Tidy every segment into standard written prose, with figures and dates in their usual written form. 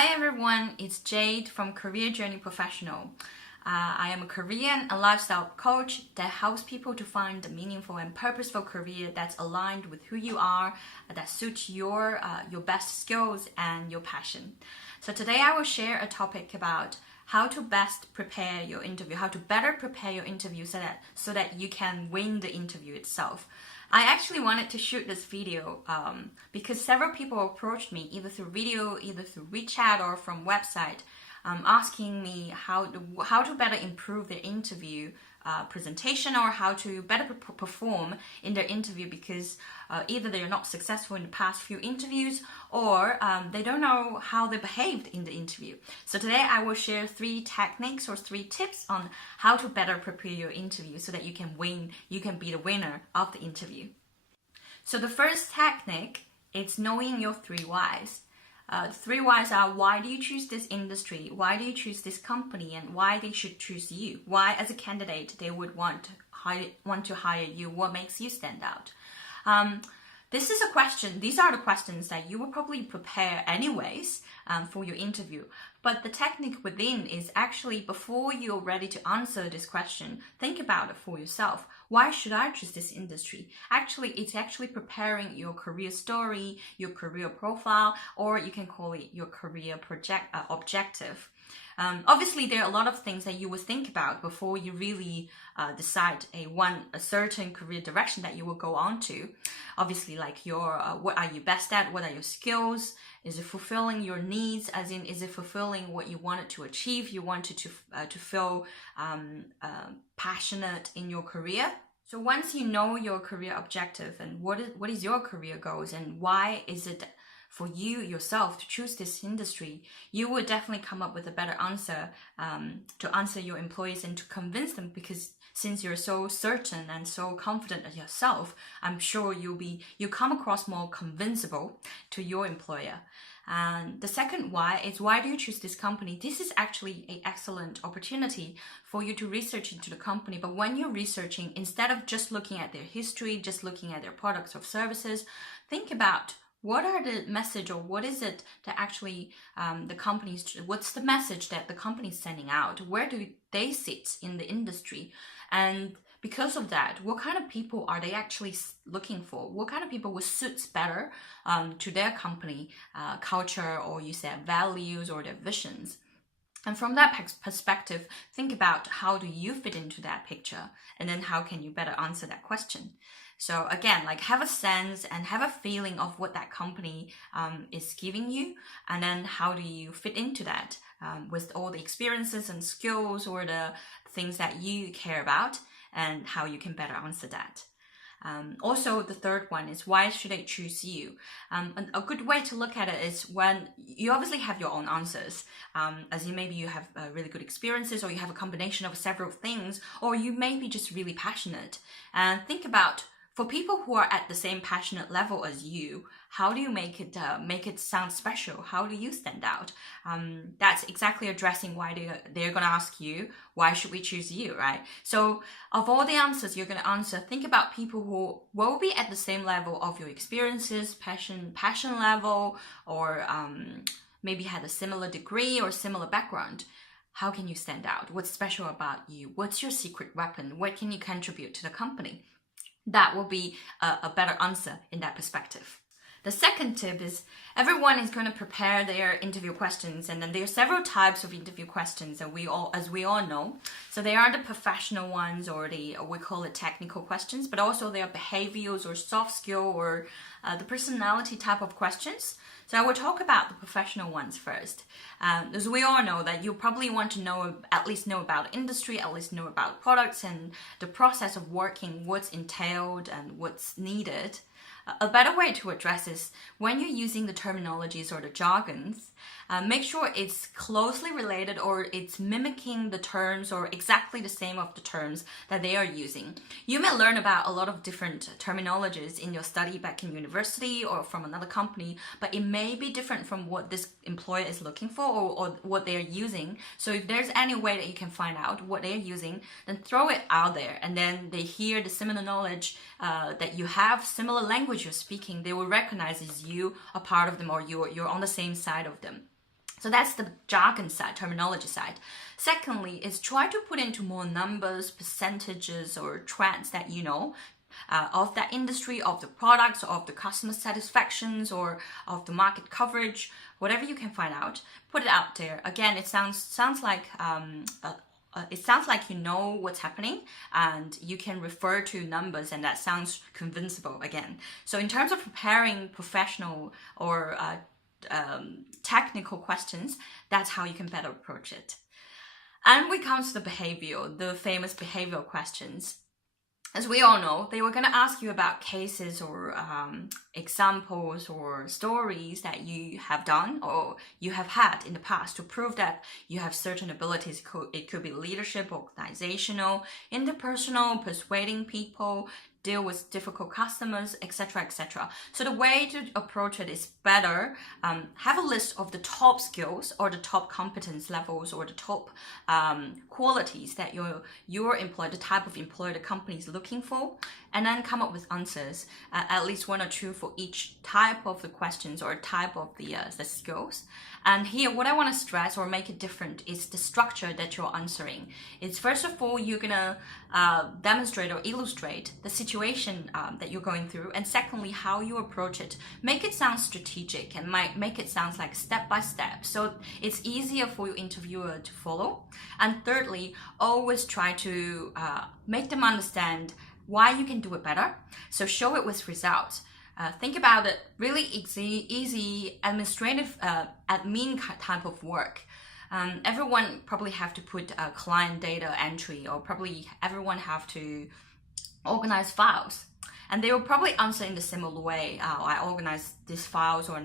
Hi everyone, it's Jade from Career Journey Professional. I am a career and lifestyle coach that helps people to find a meaningful and purposeful career that's aligned with who you are, that suits your best skills and your passion. So today I will share a topic about how to best prepare your interview, how to better prepare your interview so that you can win the interview itself. I actually wanted to shoot this video because several people approached me either through video, either through WeChat or from website, asking me how to better improve their interview presentation or how to better perform in their interview because either they're not successful in the past few interviews or they don't know how they behaved in the interview. So today I will share 3 techniques or 3 tips on how to better prepare your interview so that you can win, you can be the winner of the interview. So the first technique is knowing your 3 whys. The 3 whys are: why do you choose this industry? Why do you choose this company? And why they should choose you? Why, as a candidate, they would want to hire you? What makes you stand out? This is a question. These are the questions that you will probably prepare anyways for your interview. But the technique within is actually, before you're ready to answer this question, think about it for yourself. Why should I choose this industry? Actually, it's actually preparing your career story, your career profile, or you can call it your career objective. Obviously, there are a lot of things that you will think about before you really decide a certain career direction that you will go on to. Obviously, like what are you best at? What are your skills? Is it fulfilling your needs? As in, is it fulfilling what you wanted to achieve? You wanted to feel passionate in your career. So once you know your career objective and what is your career goals and why is it for you yourself to choose this industry, you would definitely come up with a better answer to answer your employees and to convince them, because since you're so certain and so confident of yourself, I'm sure you come across more convincible to your employer. And the second why is, why do you choose this company? This is actually an excellent opportunity for you to research into the company. But when you're researching, instead of just looking at their history, just looking at their products or services, think about what are the message, or what is it that actually what's the message that the company's sending out? Where do they sit in the industry? And because of that, what kind of people are they actually looking for? What kind of people will suits better to their company culture, or you say values, or their visions? And from that perspective, think about how do you fit into that picture, and then how can you better answer that question. So again, like, have a sense and have a feeling of what that company is giving you, and then how do you fit into that with all the experiences and skills or the things that you care about, and how you can better answer that. Also, the third one is, why should I choose you? And a good way to look at it is when you obviously have your own answers, as in maybe you have really good experiences, or you have a combination of several things, or you may be just really passionate. And think about, for people who are at the same passionate level as you, how do you make it sound special? How do you stand out? That's exactly addressing why they're going to ask you, why should we choose you, right? So of all the answers you're going to answer, think about people who will be at the same level of your experiences, passion level, or maybe had a similar degree or similar background. How can you stand out? What's special about you? What's your secret weapon? What can you contribute to the company? That will be a better answer in that perspective. The second tip is, everyone is going to prepare their interview questions, and then there are several types of interview questions that as we all know. So there are the professional ones, or we call it technical questions, but also there are behaviors or soft skill or the personality type of questions. So I will talk about the professional ones first. As we all know that you probably want to at least know about industry, at least know about products and the process of working, what's entailed and what's needed. A better way to address is, when you're using the terminologies or the jargons, make sure it's closely related, or it's mimicking the terms or exactly the same of the terms that they are using. You may learn about a lot of different terminologies in your study back in university or from another company, but it may be different from what this employer is looking for, or what they're using. So if there's any way that you can find out what they're using, then throw it out there, and then they hear the similar knowledge that you have, similar language you're speaking, they will recognize as you a part of them, or you're on the same side of them. So that's the jargon side, terminology side. Secondly, is try to put into more numbers, percentages, or trends that you know of that industry, of the products, of the customer satisfactions, or of the market coverage, whatever you can find out. Put it out there. Again, it sounds like it sounds like you know what's happening and you can refer to numbers, and that sounds convincible again. So in terms of preparing professional or technical questions, that's how you can better approach it. And we come to the famous behavioral questions. As we all know, they were going to ask you about cases or examples or stories that you have done or you have had in the past to prove that you have certain abilities. It could be leadership, organizational, interpersonal, persuading people, deal with difficult customers, etc., etc. So the way to approach it is better have a list of the top skills or the top competence levels or the top qualities that your employer, the type of employer the company is looking for, and then come up with answers, at least one or two for each type of the questions or type of the skills. And here, what I want to stress or make it different is the structure that you're answering. It's first of all, you're going to demonstrate or illustrate the situation that you're going through. And secondly, how you approach it. Make it sound strategic and make it sound like step by step. So it's easier for your interviewer to follow. And thirdly, always try to make them understand why you can do it better. So show it with results. Think about it, really easy administrative admin type of work. Everyone probably have to put client data entry, or probably everyone have to organize files. And they will probably answer in the similar way. I organize these files, or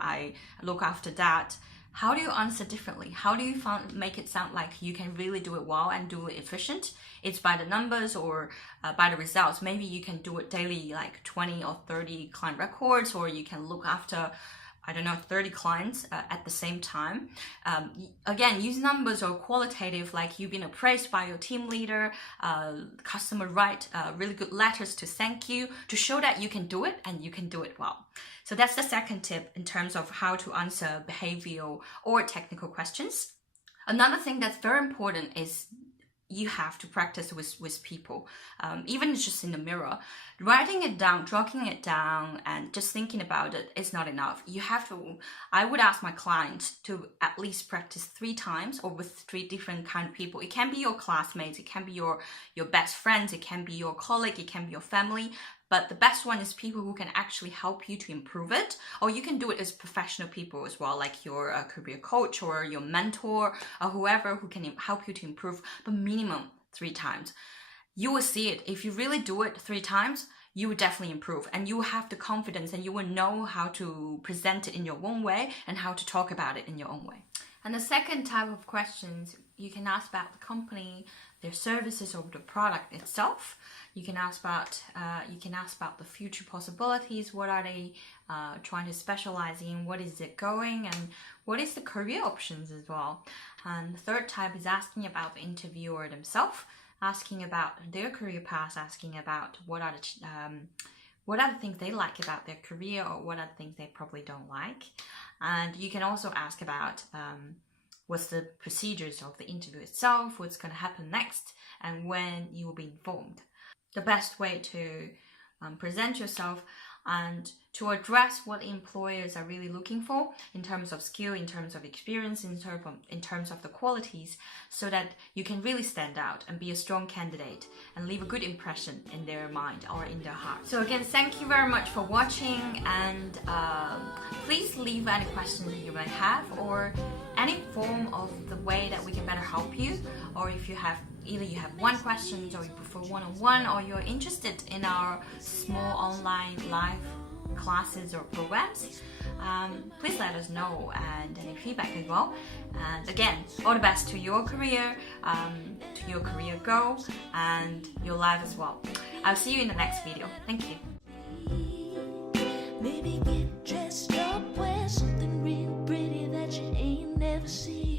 I look after that. How do you answer differently? How do you make it sound like you can really do it well and do it efficient? It's by the numbers or by the results. Maybe you can do it daily, like 20 or 30 client records, or you can look after, 30 clients at the same time. Again, use numbers or qualitative, like you've been appraised by your team leader, customer write really good letters to thank you, to show that you can do it and you can do it well. So that's the second tip in terms of how to answer behavioral or technical questions. Another thing that's very important is you have to practice with people, even just in the mirror. Writing it down, jotting it down, and just thinking about it is not enough. You have to, I would ask my clients to at least practice 3 times or with 3 different kind of people. It can be your classmates, it can be your best friends, it can be your colleague, it can be your family. But the best one is people who can actually help you to improve it. Or you can do it as professional people as well, like your career coach or your mentor or whoever who can help you to improve, but minimum 3 times. You will see it. If you really do it 3 times, you will definitely improve, and you will have the confidence, and you will know how to present it in your own way and how to talk about it in your own way. And the second type of questions, you can ask about the company, their services, or the product itself. You can ask about the future possibilities. What are they trying to specialize in? What is it going? And what is the career options as well? And the third type is asking about the interviewer themselves, asking about their career path, asking about what are the things they like about their career, or what are the things they probably don't like. And you can also ask about what's the procedures of the interview itself, what's going to happen next, and when you will be informed. The best way to present yourself and to address what employers are really looking for in terms of skill, in terms of experience, in terms of the qualities, so that you can really stand out and be a strong candidate and leave a good impression in their mind or in their heart. So again, thank you very much for watching, and please leave any questions that you might have, or any form of the way that we can better help you, or if you have either you have one question, or you prefer one-on-one, or you're interested in our small online live classes or programs, please let us know, and any feedback as well. And again, all the best to your career, to your career goal, and your life as well. I'll see you in the next video. Thank you. Maybe get dressed up, wear something real pretty that you ain't never seen.